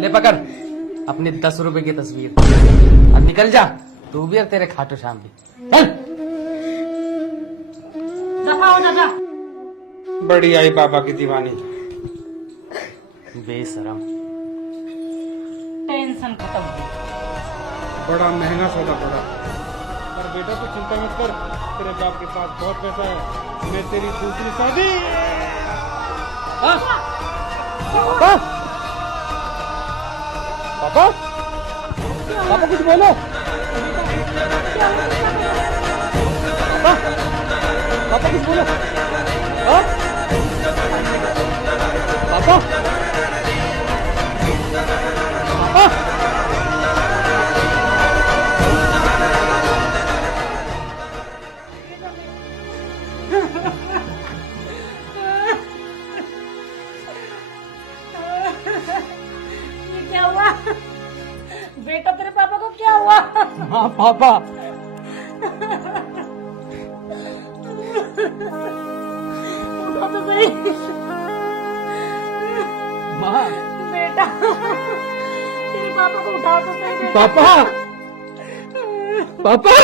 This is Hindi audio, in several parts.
ले पकड़ अपनी 10 रुपए की तस्वीर। अब निकल जा तू भी और तेरे खाटू श्याम भी। चल। दफा हो दादा। बड़ी आई बाबा की दीवानी। बेशरम। टेंशन खत्म हो। बड़ा महंगा सौदा पड़ा। पर बेटा तू चिंता मत कर, तेरे बाप के पास बहुत पैसा है। मैं तेरी दूसरी शादी। पापा पापा पापा कुछ बोलो। पापा पापा कुछ बोलो। हाँ? पापा पापा ये क्या हुआ? बेटा तेरे पापा को क्या हुआ? हाँ पापा उठा तो सही। माँ बेटा तेरे पापा को उठा तो सही बेटा। पापा पापा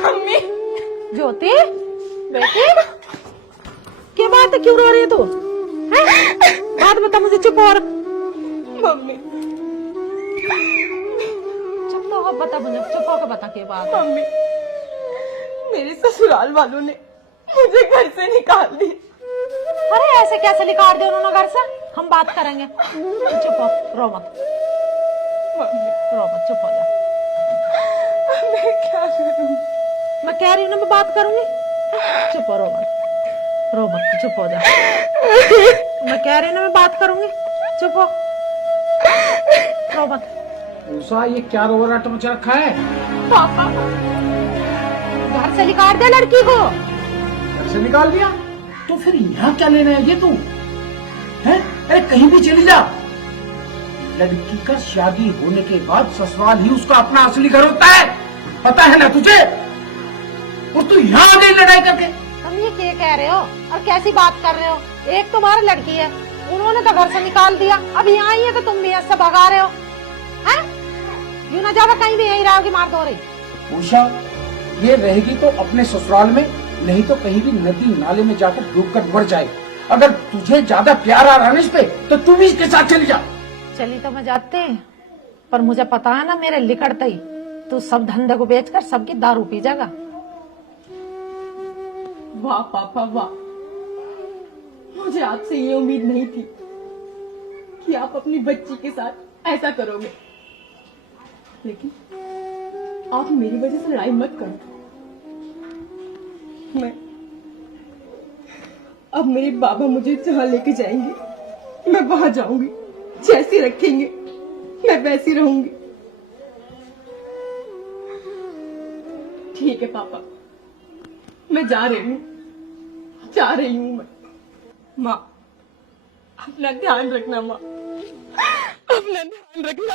मम्मी ज्योति बेटी क्या बात है, क्यों रो रही है तू? बात बता मुझे, चुप और। मम्मी चुप तो हो, बता मुझे, चुप होकर बता क्या बात है। मम्मी मेरे ससुराल वालों ने मुझे घर से निकाल दी। अरे ऐसे कैसे निकाल दिया उन्होंने घर से? हम बात करेंगे, चुप हो, रो मत, मम्मी रो मत, चुप हो जा। मैं क्या करूं? मैं कह रही हूँ ना, मैं बात करूंगी, चुप हो, रो मत, रो मत, चुप हो जा। मैं कह रही हूँ ना, मैं बात करूंगी, चुप हो, रो मत। उषा ये क्या रोवराट मचा रखा है? पापा घर से निकाल दे लड़की को। घर से निकाल दिया तो फिर यहाँ क्या लेना है ये तू है? अरे कहीं भी चली जा। लड़की का शादी होने के बाद ससुराल ही उसका अपना असली घर होता है, पता है ना तुझे? और तू यहाँ आ गई लड़ाई करके। तुम ये क्या कह रहे हो और कैसी बात कर रहे हो? एक तुम्हारी लड़की है, उन्होंने तो घर से निकाल दिया, अब यहाँ आई है तो तुम भी ऐसे भगा रहे हो हैं? यूं ना जाओ कहीं भी, यहीं रहोगी मार दो रही। उषा ये रहेगी तो अपने ससुराल में, नहीं तो कहीं भी नदी नाले में जाकर डूबकर मर जाए। अगर तुझे ज्यादा प्यार आ रहा है इस पे तो तू भी इसके साथ चली जा। चली तो मैं जाते, पर मुझे पता है ना, मेरे लिखड़ते ही तू सब धंधे को बेचकर सबकी दारू पी जाएगा। वाह पापा वाह, मुझे आपसे ये उम्मीद नहीं थी कि आप अपनी बच्ची के साथ ऐसा करोगे। लेकिन आप मेरी वजह से लड़ाई मत करो। मैं अब मेरे बाबा मुझे जहाँ लेके जाएंगे मैं वहां जाऊंगी, जैसी रखेंगे मैं वैसी रहूंगी। ठीक है पापा, मैं जा रही हूँ मैं। माँ अपना ध्यान रखना, माँ अपना ध्यान रखना।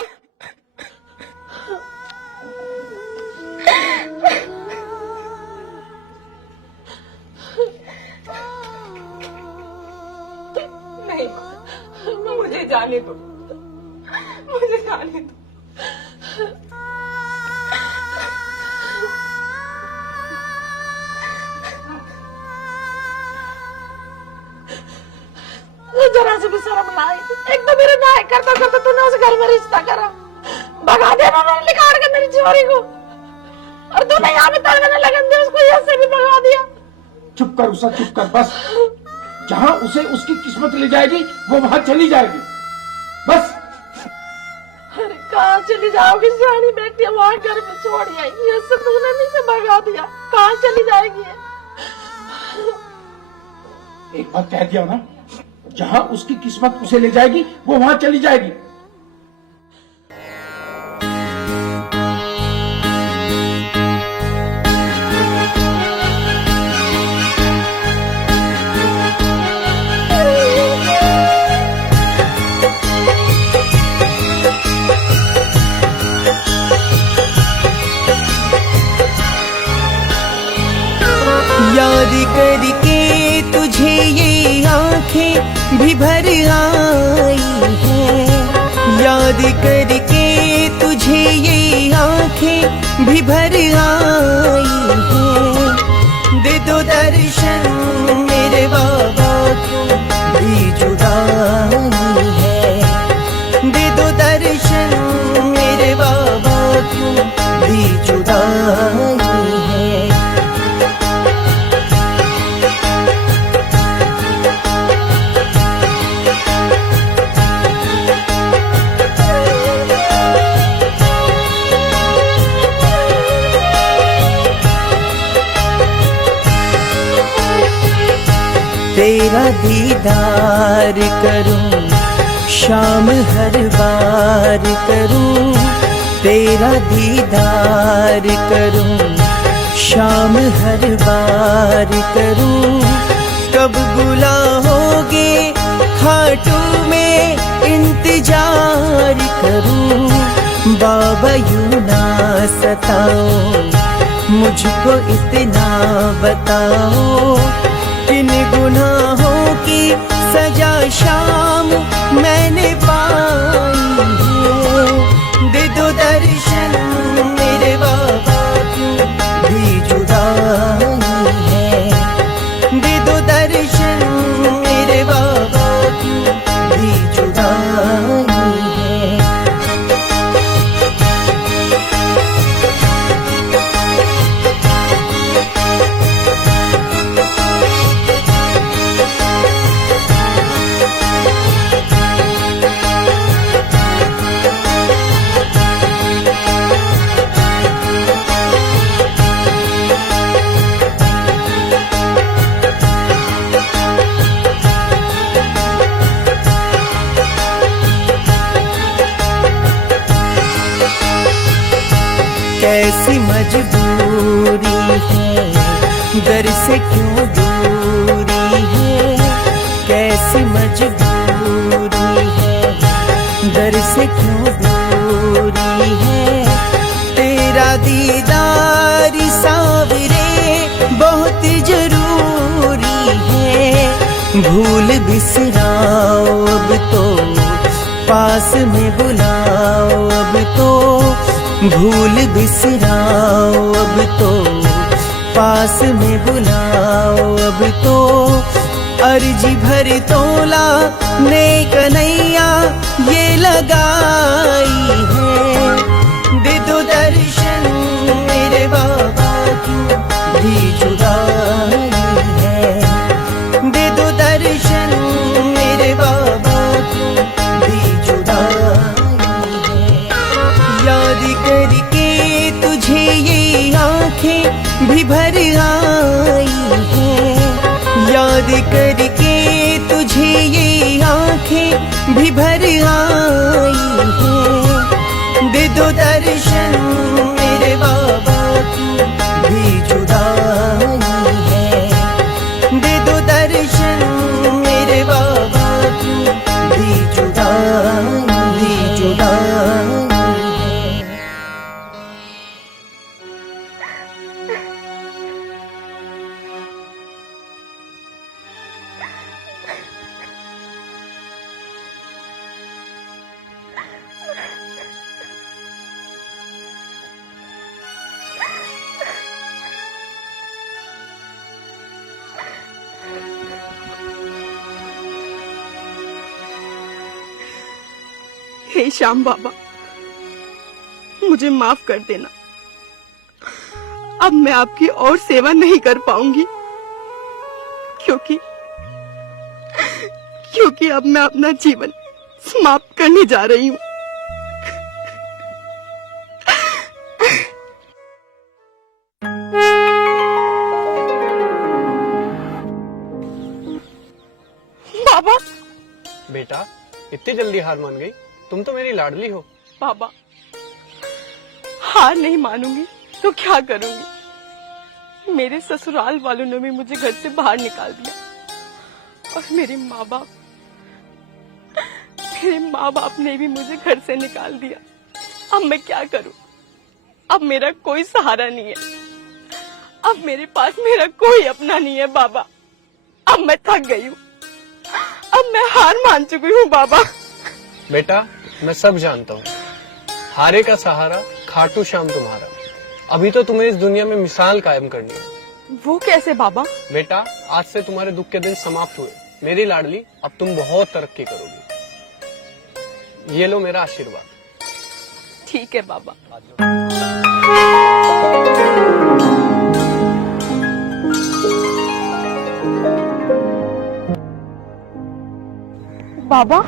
नहीं मुझे जाने दो, मुझे जाने दो। जरा से भी शर्म ना आई। एक तो मेरे नायक करता करता तूने उस घर में रिश्ता करा, भगा दिया उन्होंने निकाल के मेरी छोरी को, और तूने यहाँ पे तड़कने लगन दिया उसको, यहाँ से भी भगा दिया। चुप कर उषा, चुप कर बस। जहाँ उसे उसकी किस्मत ले जाएगी वो वहाँ चली जाएगी, बस। अरे कहाँ चली जाओगी सियानी बेटी, वहाँ घर में छोड़ आएगी, ऐसे तूने भी से भगा दिया, कहाँ चली जाएगी? एक बात कह दिया ना, जहाँ उसकी किस्मत उसे ले जाएगी वो वहाँ चली जाएगी। याद करके तुझे ये आंखें भी भर आई है, याद करके तुझे ये आंखें भी भर आई है। दे दो दर्शन मेरे बाबा क्यों भी जुदाई है, दे दो दर्शन मेरे बाबा क्यों भी जुदाई है। तेरा दीदार करूं शाम हर बार करूं, तेरा दीदार करूं शाम हर बार करूं। कब बुलाओगे खाटू में इंतजार करूं, बाबा यूं ना सताओ मुझको इतना बताओ, किन गुनाहों की सजा शाम मैंने पाई है। दे दो दर्शन मेरे बाबा क्यों भी जुदाई है, दे दो दर्शन मेरे बाबा क्यों भी जुदाई है। कैसी मजबूरी है घर से क्यों दूरी है, कैसी मजबूरी है घर से क्यों दूरी है। तेरा दीदार सावरे बहुत जरूरी है, भूल बिसराओ अब तो पास में बुलाओ, अब तो भूल बिसराओ अब तो पास में बुलाओ, अब तो अर्जी भर तोला ने कन्हैया ये लगाई है। दे दो दर्शन मेरे बाबा क्यों भी जुदाई है, दे दो दर्शन मेरे बाबा क्यों भी जुदाई है। याद करके तुझे ये आंखें भी भर आई है, याद करके तुझे ये आंखें भी भर आई है। दे दो दर्शन मेरे बाबा क्यों भी जुदाई है, दे दो दर्शन मेरे बाबा क्यों भी जुदाई है। हे श्याम बाबा, मुझे माफ कर देना, अब मैं आपकी और सेवा नहीं कर पाऊंगी, क्योंकि अब मैं अपना जीवन समाप्त करने जा रही हूँ। बाबा। बेटा, इतनी जल्दी हार मान गई? तुम तो मेरी लाडली हो। बाबा, हार नहीं मानूंगी तो क्या करूंगी? मेरे ससुराल वालों ने भी मुझे घर से बाहर निकाल दिया और मेरे माँ बाप ने भी मुझे घर से निकाल दिया। अब मैं क्या करूं? अब मेरा कोई सहारा नहीं है। अब मेरे पास मेरा कोई अपना नहीं है बाबा। अब मैं थक गई हूँ, अब मैं हार मान चुकी हूँ बाबा। बेटा मैं सब जानता हूँ, हारे का सहारा खाटू श्याम तुम्हारा। अभी तो तुम्हें इस दुनिया में मिसाल कायम करनी है। वो कैसे बाबा? बेटा आज से तुम्हारे दुख के दिन समाप्त हुए मेरी लाडली, अब तुम बहुत तरक्की करोगी। ये लो मेरा आशीर्वाद। ठीक है बाबा। बाबा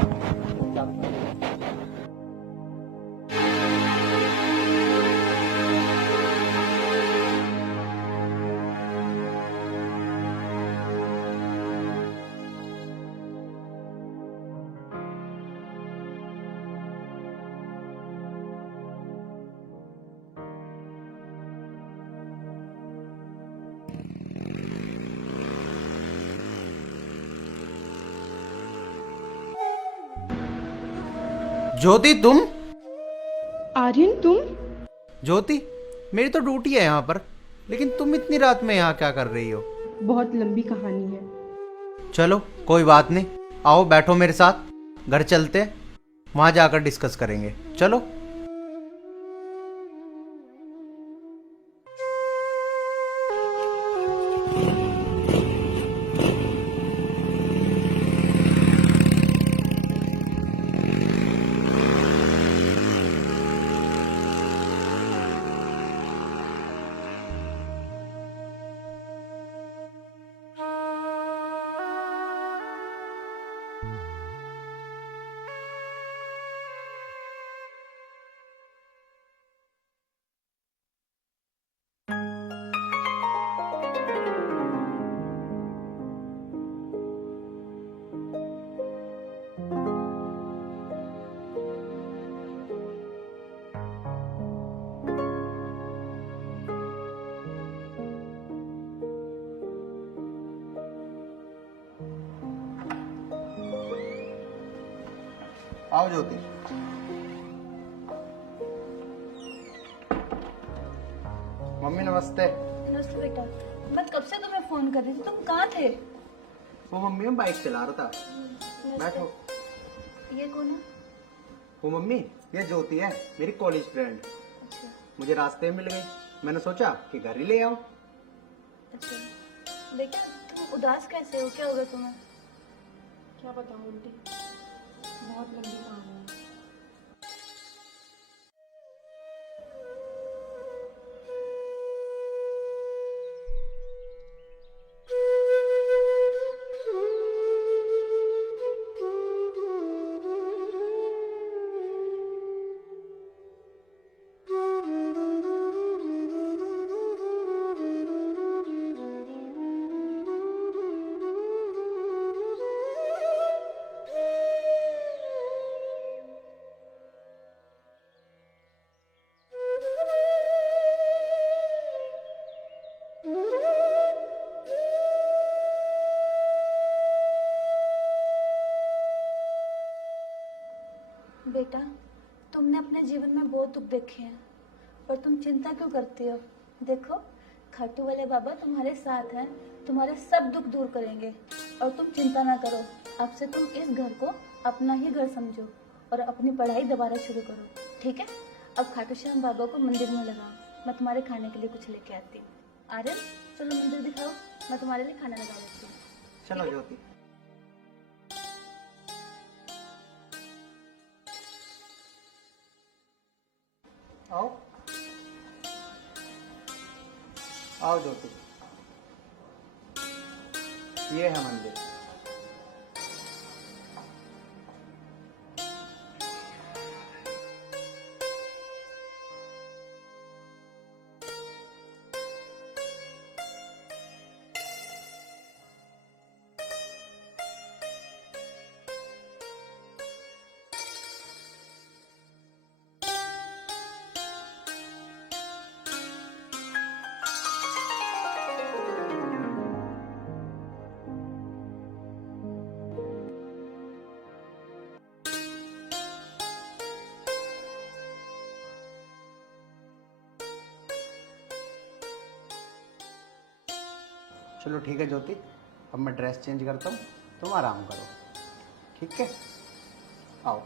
ज्योति तुम? आर्यन तुम? ज्योति मेरी तो ड्यूटी है यहाँ पर, लेकिन तुम इतनी रात में यहाँ क्या कर रही हो? बहुत लंबी कहानी है। चलो कोई बात नहीं, आओ बैठो मेरे साथ, घर चलते हैं, वहाँ जाकर डिस्कस करेंगे। चलो। आओ ज्योति। मम्मी नमस्ते। नमस्ते बेटा। मैं कब से तुम्हें फोन कर रही थी, तुम कहाँ थे? वो मम्मी मैं बाइक चला रहा था। बैठो। ये कौन है? वो मम्मी ये ज्योति है, मेरी कॉलेज फ्रेंड। अच्छा मुझे रास्ते में मिल गई, मैंने सोचा कि घर ही ले आओ। अच्छा। बेटा तुम उदास कैसे हो, क्या हो गया तुम्हें? क्या बताऊं आंटी, बहुत लंबी कहानी है। बेटा तुमने अपने जीवन में बहुत दुख देखे हैं, पर तुम चिंता क्यों करती हो? देखो खाटू वाले बाबा तुम्हारे साथ हैं, तुम्हारे सब दुख दूर करेंगे। और तुम चिंता ना करो, अब से तुम इस घर को अपना ही घर समझो और अपनी पढ़ाई दोबारा शुरू करो, ठीक है? अब खाटू श्याम बाबा को मंदिर में लगाओ, मैं तुम्हारे खाने के लिए कुछ लेके आती हूँ। आर्यन चलो मंदिर दिखाओ, मैं तुम्हारे लिए खाना लगा देती हूँ। चलो ज्योति। आओ आओ ज्योति, ये है मंदिर। चलो ठीक है ज्योति, अब मैं ड्रेस चेंज करता हूँ, तुम आराम करो, ठीक है? आओ।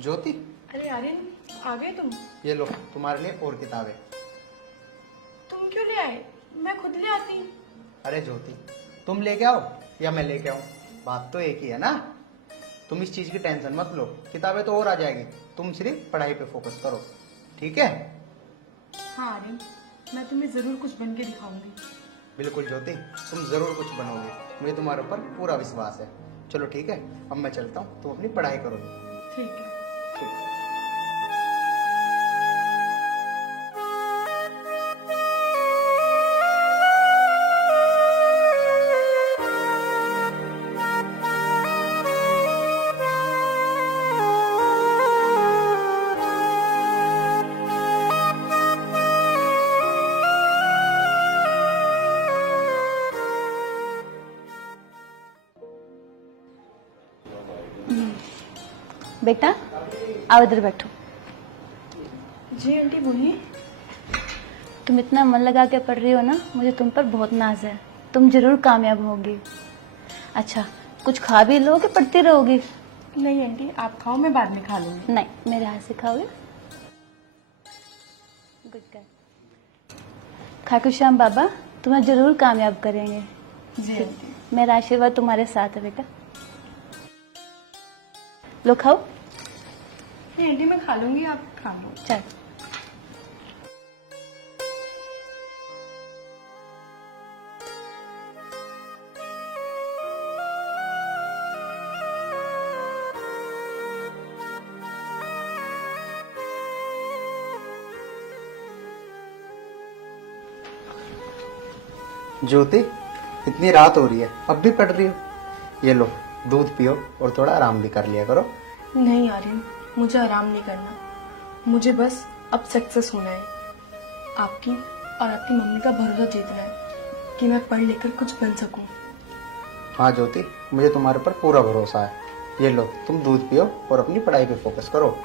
ज्योति, अरे आर्यन, आ गए तुम? ये लो तुम्हारे लिए और किताबें। तुम क्यों ले आए? मैं खुद ले आती। अरे ज्योति, तुम लेके आओ या मैं लेके आऊं, बात तो एक ही है ना। तुम इस चीज की टेंशन मत लो, किताबें तो और आ जाएगी, तुम सिर्फ पढ़ाई पे फोकस करो, ठीक है? हाँ आर्यन, मैं तुम्हें जरूर कुछ बन के दिखाऊंगी। बिल्कुल ज्योति, तुम जरूर कुछ बनोगे, मुझे तुम्हारे ऊपर पूरा विश्वास है। चलो ठीक है, अब मैं चलता हूँ, तुम अपनी पढ़ाई करो। ठीक है। बेटा आओ इधर बैठो। जी आंटी बोलिए। तुम इतना मन लगा के पढ़ रही हो ना, मुझे तुम पर बहुत नाज है, तुम जरूर कामयाब होगी। अच्छा कुछ खा भी लो कि पढ़ती रहोगी? नहीं आंटी, आप खाओ, मैं बाद में खा लूंगी। नहीं, मेरे हाथ से खाओगे? Good girl. खाटू श्याम बाबा तुम्हें जरूर कामयाब करेंगे। जी आंटी। मेरा आशीर्वाद तुम्हारे साथ है बेटा। लो खाओ। नहीं आंटी, मैं खा लूंगी, आप खा लो। चल। ज्योति, इतनी रात हो रही है, अब भी पढ़ रही हो? ये लो दूध पियो और थोड़ा आराम भी कर लिया करो। नहीं आर्यन, मुझे आराम नहीं करना, मुझे बस अब सक्सेस होना है। आपकी और आपकी मम्मी का भरोसा जीतना है कि मैं पढ़ लेकर कुछ बन सकूं। हाँ ज्योति, मुझे तुम्हारे पर पूरा भरोसा है। ये लो तुम दूध पियो और अपनी पढ़ाई पे फोकस करो।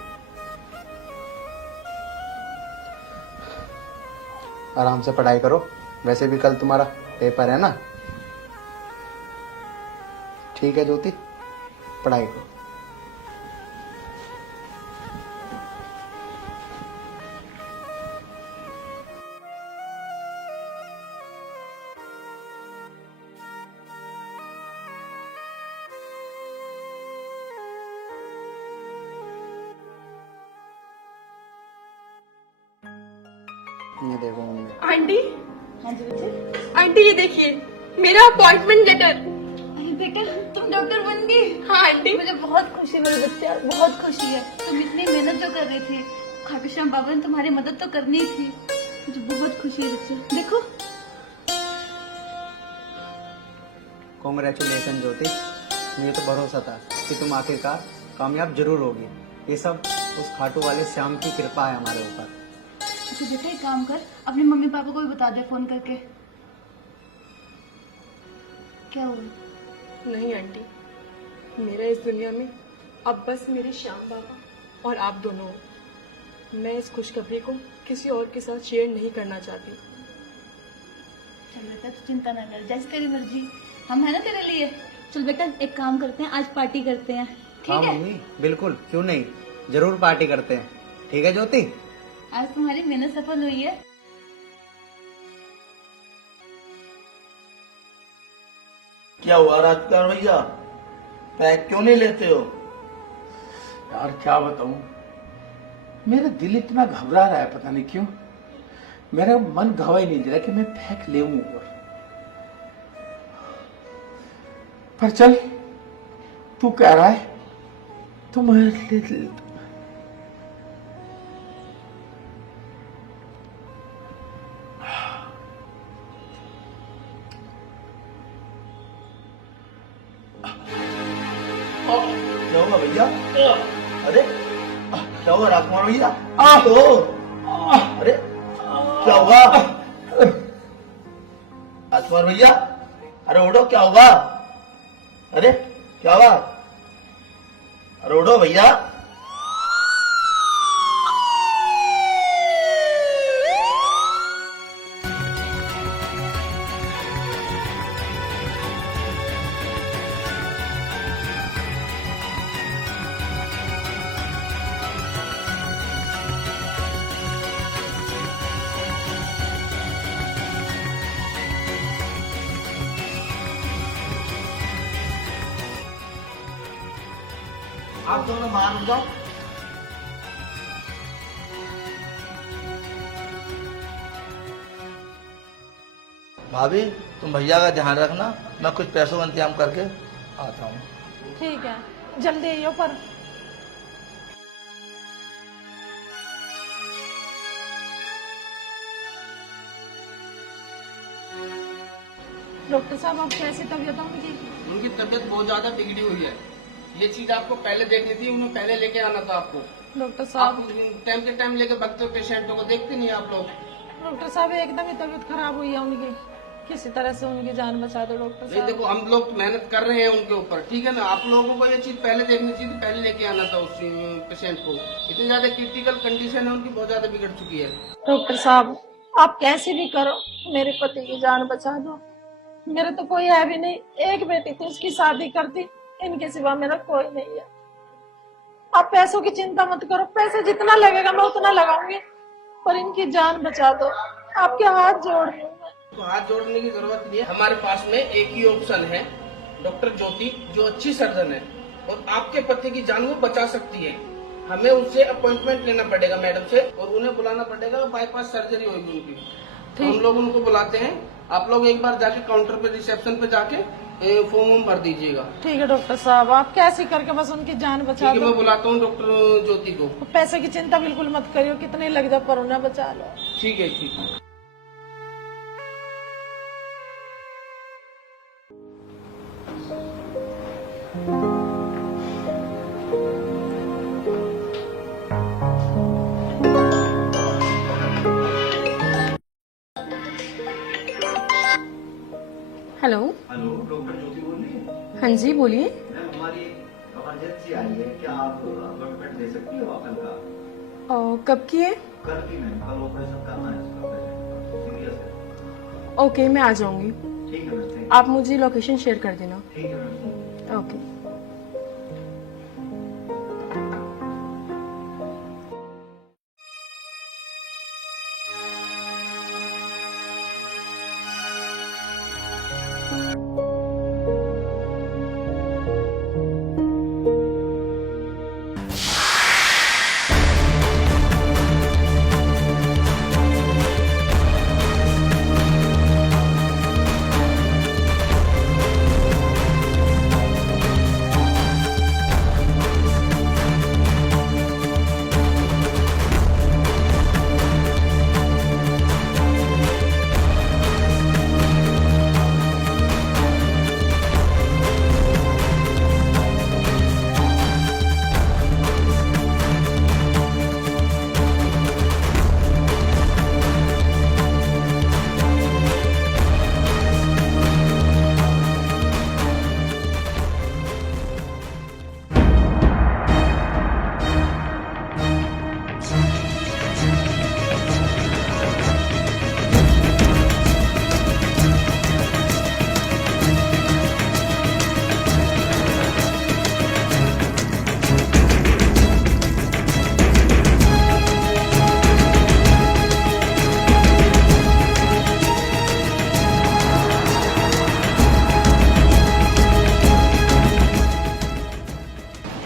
आराम से पढ़ाई करो, वैसे भी कल तुम्हारा पेपर है ना। ठीक है ज्योति, पढ़ाई करो। ये देखो मम्मी। आंटी, हाँ जी बच्चे। आंटी ये देखिए मेरा अपॉइंटमेंट लेटर। अरे बेटा तुम डॉक्टर बन गई। हाँ आंटी। मुझे बहुत खुशी, मेरे बच्चे बहुत खुशी है। तुम इतनी मेहनत जो कर रहे थे, खाटू श्याम बाबा ने तुम्हारी मदद तो करनी ही थी। मुझे बहुत खुशी है बच्चे। देखो। कॉन्ग्रेचुलेशन ज्योति, मुझे तो भरोसा था कि तुम आखिरकार कामयाब जरूर होगी। ये सब उस खाटू वाले श्याम की कृपा है हमारे ऊपर। तो बेटा एक काम कर, अपने मम्मी पापा को भी बता दे फोन करके। क्या हुआ? नहीं आंटी, मेरा इस दुनिया में अब बस मेरे श्याम बाबा और आप दोनों हो। मैं इस खुशखबरी को किसी और के साथ शेयर नहीं करना चाहती। चल बेटा तू चिंता ना कर, जैसे तेरी मर्जी, हम है ना तेरे लिए। चल बेटा एक काम करते हैं, आज पार्टी करते हैं, ठीक हाँ है? मम्मी बिल्कुल, क्यों नहीं, जरूर पार्टी करते हैं। ठीक है ज्योति, आज तुम्हारी मेहनत सफल हुई है। क्या हुआ राजकुमार भैया, पैक क्यों नहीं लेते हो? यार क्या बताऊं, मेरा दिल इतना घबरा रहा है, पता नहीं क्यों। मेरा मन गवाही नहीं दे रहा कि मैं फेंक ले पर चल, तू कह रहा है तो मैं ले लेता। क्या हुआ भैया? अरे क्या हुआ राजकुमार भैया? तो अरे क्या हुआ? कुमार भैया, अरे उठो, क्या हुआ? अरे क्या हुआ? अरे उठो भैया। आप दोनों मान जाओ। भाभी, तुम भैया का ध्यान रखना, मैं कुछ पैसों का इंतजाम करके आता हूँ। ठीक है, जल्दी आइयो पर। डॉक्टर साहब, अब कैसी तबीयत है उनकी? उनकी तबीयत बहुत ज्यादा बिगड़ी हुई है। ये चीज आपको पहले देखनी थी, उन्हें पहले लेके आना था आपको। डॉक्टर आप साहब, टाइम के टाइम लेके भगते हो पेशेंटों को, देखते नहीं आप लोग। डॉक्टर साहब एकदम ही तबीयत खराब हुई है उनकी, किसी तरह से उनकी जान बचा दो डॉक्टर नहीं साहब। देखो, हम लोग मेहनत कर रहे हैं उनके ऊपर, ठीक है ना। आप लोगों को ये चीज पहले देखनी चाहिए, पहले लेके आना था उस पेशेंट को। इतनी ज्यादा क्रिटिकल कंडीशन है उनकी, बहुत ज्यादा बिगड़ चुकी है। डॉक्टर साहब, आप कैसे भी करो मेरे पति की जान बचा दो। मेरे तो कोई है भी नहीं, एक बेटी थी, उसकी शादी कर दी, इनके सिवा मेरा कोई नहीं है। आप पैसों की चिंता मत करो, पैसे जितना लगेगा मैं उतना लगाऊंगी, पर इनकी जान बचा दो। आपके हाथ जोड़ रही हूँ मैं। तो हाथ जोड़ने की जरूरत नहीं है, हमारे पास में एक ही ऑप्शन है, डॉक्टर ज्योति, जो अच्छी सर्जन है और आपके पति की जान वो बचा सकती है। हमें उनसे अपॉइंटमेंट लेना पड़ेगा मैडम से, और उन्हें बुलाना पड़ेगा, बाईपास सर्जरी होगी उनकी। तो हम लोग उनको बुलाते हैं, आप लोग एक बार जाके काउंटर पे, रिसेप्शन पे जाके फॉर्म भर दीजिएगा। ठीक है डॉक्टर साहब, आप कैसे करके बस उनकी जान बचा ठीक है, दो। मैं बुलाता हूँ डॉक्टर ज्योति को। पैसे की चिंता बिल्कुल मत करियो, कितने लग जाए पर उन्हें बचा लो। ठीक है, ठीक है। हेलो। हेलो, डॉक्टर ज्योति बोल रही है? हाँ जी, बोलिए। मैम, हमारी इमरजेंसी आई है, क्या आप अपॉइंटमेंट दे सकती हो कल का? कब की है? कल की मैम, कल ऑपरेशन करना है इसका, पेशेंट सीरियस है। ओके, मैं आ जाऊंगी। ठीक है मैम, थैंक आप मुझे लोकेशन शेयर कर देना। यू। ठीक है मैम। ओके।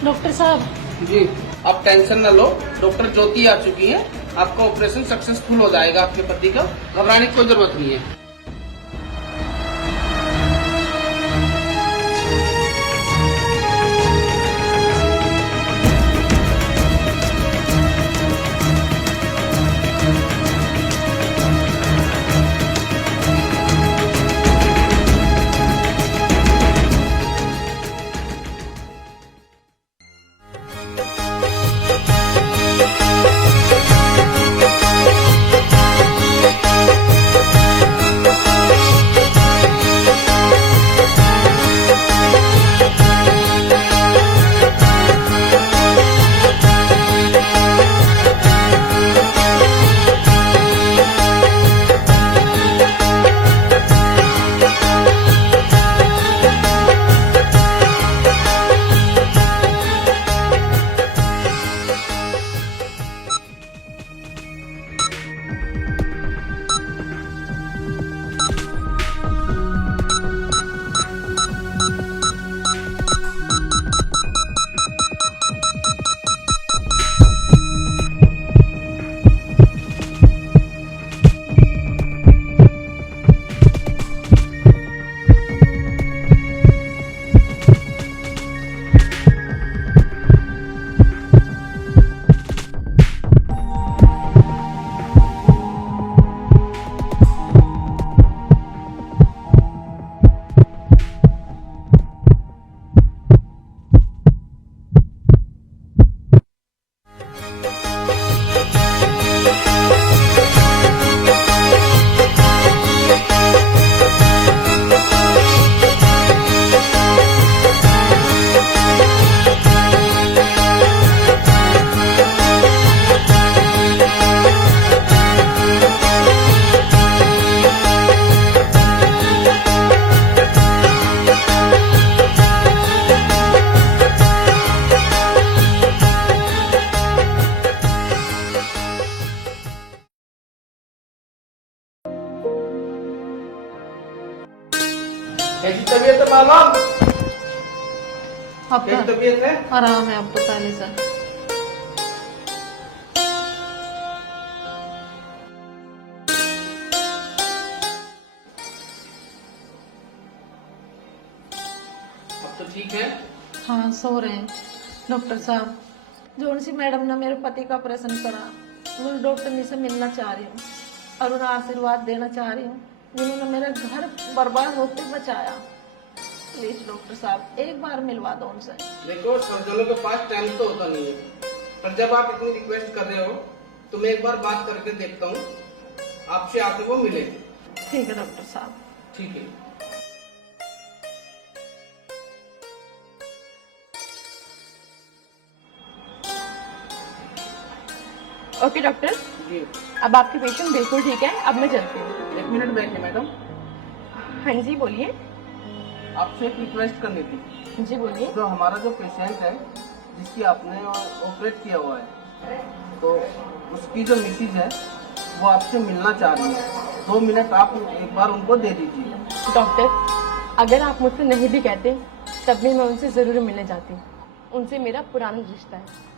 डॉक्टर साहब, जी, आप टेंशन न लो, डॉक्टर ज्योति आ चुकी है, आपका ऑपरेशन सक्सेसफुल हो जाएगा। आपके पति का घबराने की कोई जरूरत नहीं है। कैसी तबीयत है बाबा? अब कैसी तबीयत है? आराम है अब तो पहले से। अब तो ठीक है। हाँ सो रहे हैं। डॉक्टर साहब जोन सी मैडम ने मेरे पति का ऑपरेशन करा, मैं डॉक्टर से मिलना चाह रही हूँ और उन्हें आशीर्वाद देना चाह रही हूँ जिन्होंने मेरा घर बर्बाद होते बचाया। प्लीज डॉक्टर साहब एक बार मिलवा दो उनसे। देखो सर्जनों के पास टाइम तो होता नहीं है, पर जब आप इतनी रिक्वेस्ट कर रहे हो तो मैं एक बार बात करके देखता हूँ, आपसे आके वो मिले। ठीक है डॉक्टर साहब। ठीक है। ओके डॉक्टर, जी अब आपके पेशेंट बिल्कुल ठीक है, अब मैं चलती हूँ। 1 मिनट बैठिए मैडम, हाँ जी बोलिए। आपसे एक रिक्वेस्ट करनी थी। जी बोलिए। तो हमारा जो पेशेंट है जिसकी आपने ऑपरेट किया हुआ है, तो उसकी जो मिसेज है वो आपसे मिलना चाह रही है। 2 मिनट आप एक बार उनको दे दीजिए। डॉक्टर, अगर आप मुझसे नहीं भी कहते तब भी मैं उनसे जरूर मिलने जाती। उनसे मेरा पुराना रिश्ता है।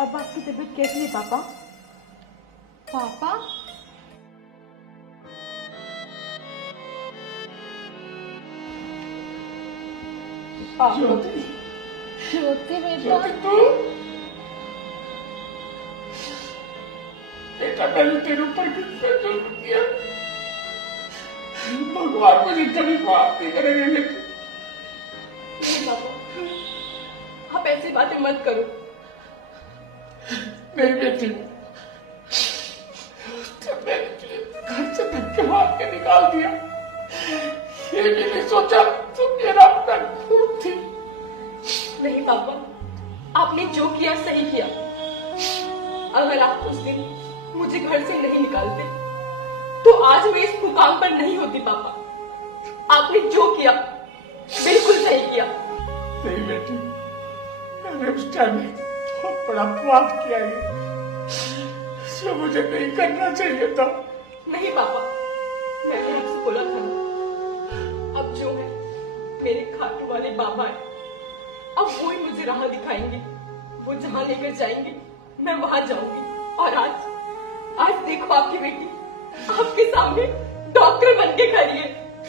अब आपकी तबीयत कैसी है पापा? पापा ज्योति बेटा, बेटा मैंने तेरे ऊपर कितना जुल्म किया, भगवान मुझे कभी माफ नहीं करेंगे बेटे। नहीं पापा, आप ऐसी बातें मत करो। नहीं बेटी, जब मैंने तुझे घर से धक्के मार के निकाल दिया, ये भी नहीं सोचा तुम मेरा अपना खून थी। नहीं पापा, आपने जो किया सही किया। अगर आप उस दिन मुझे घर से नहीं निकालते तो आज मैं इस मुकाम पर नहीं होती पापा। आपने जो किया बिल्कुल सही किया। नहीं बेटी, मैंने उस टाइम बहुत बड़ा पाप किया है, जो मुझे नहीं करना चाहिए था। नहीं पापा, मैंने आपसे बोला था ना, अब जो है मेरे खाटू वाले बाबा है, अब वो ही मुझे राह दिखाएंगे। वो जहाँ लेकर जाएंगे मैं वहां जाऊंगी। और आज देखो आपकी बेटी आपके सामने डॉक्टर बन के खड़ी है।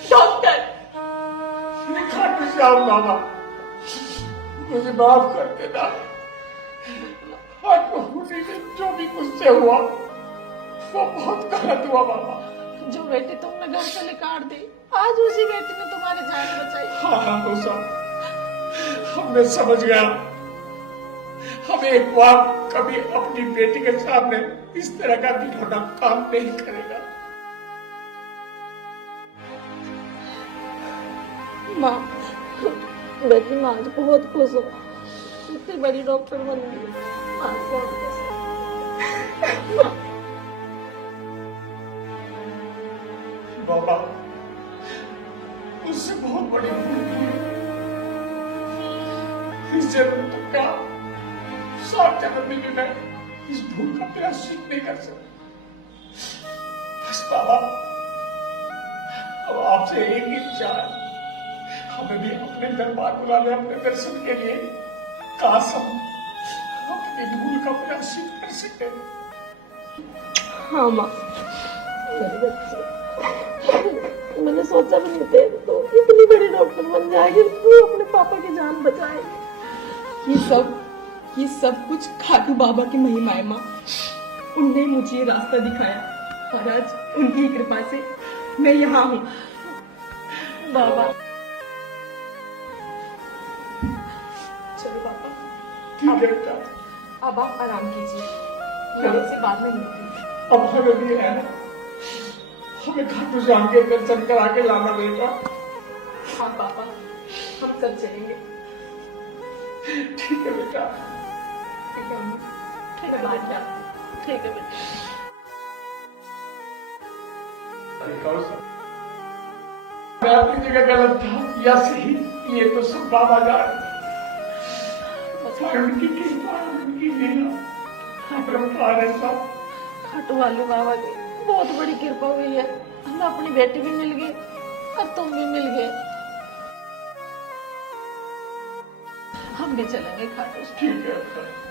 डॉक्टर खाटू श्याम बाबा, मुझे माफ कर देना। आज मुझे जो भी मुझसे हुआ वो बहुत गलत हुआ बाबा। जो बेटी तुमने घर से निकाल दी, आज उसी बेटी ने तुम्हारी जान बचाई। हाँ मूसा, मैं समझ गया। हम एक बार कभी अपनी बेटी के सामने इस तरह का घिनौना काम नहीं करेगा। माँ, बेटी मैं आज बहुत खुश हूँ, इतनी बड़ी डॉक्टर बन गई। आज बहुत खुश हूँ। बाबा, उससे बहुत बड़ी भूल की है। इस जन्म तो क्या, 7 जन्म में भी मैं इस भूल का प्रायश्चित नहीं कर सकता। बस बाबा, अब आपसे एक ही इच्छा है, हमें भी अपने दरबार बुला ले अपने दर्शन के लिए। काश हम अपनी भूल का प्रायश्चित कर सके। हाँ माँ, मेरी बच्ची, मैंने सोचा भी नहीं था तो इतनी बड़ी डॉक्टर बन जाएगी, तू अपने पापा की जान बचाएगी। ये सब कुछ खाटू बाबा की महिमा है माँ। उनने मुझे ये रास्ता दिखाया और आज उनकी कृपा से मैं यहाँ हूँ। बाबा चलो पापा, ठीक है बेटा, अब आप आराम कीजिए, मैं इनसे बाद में मिलती हूँ। अब हमें भी है ना, हमें खाटू श्याम के दर्शन करा के लाना बेटा। हाँ पापा, हम सब चलेंगे। ठीक है बेटा। ठीक है अम्मी, ठीक है मैं बाद में आती हूँ। ठीक है बेटा। मैं अपनी जगह गलत था या सही, ये तो सब बाबा जान। उनकी कृपा, उनकी लीला, खाटू वाले बाबा की बहुत बड़ी कृपा हुई है। हमें अपनी बेटी भी मिल गई और तुम भी मिल गए। हम भी चलेंगे खाटू से। ठीक है।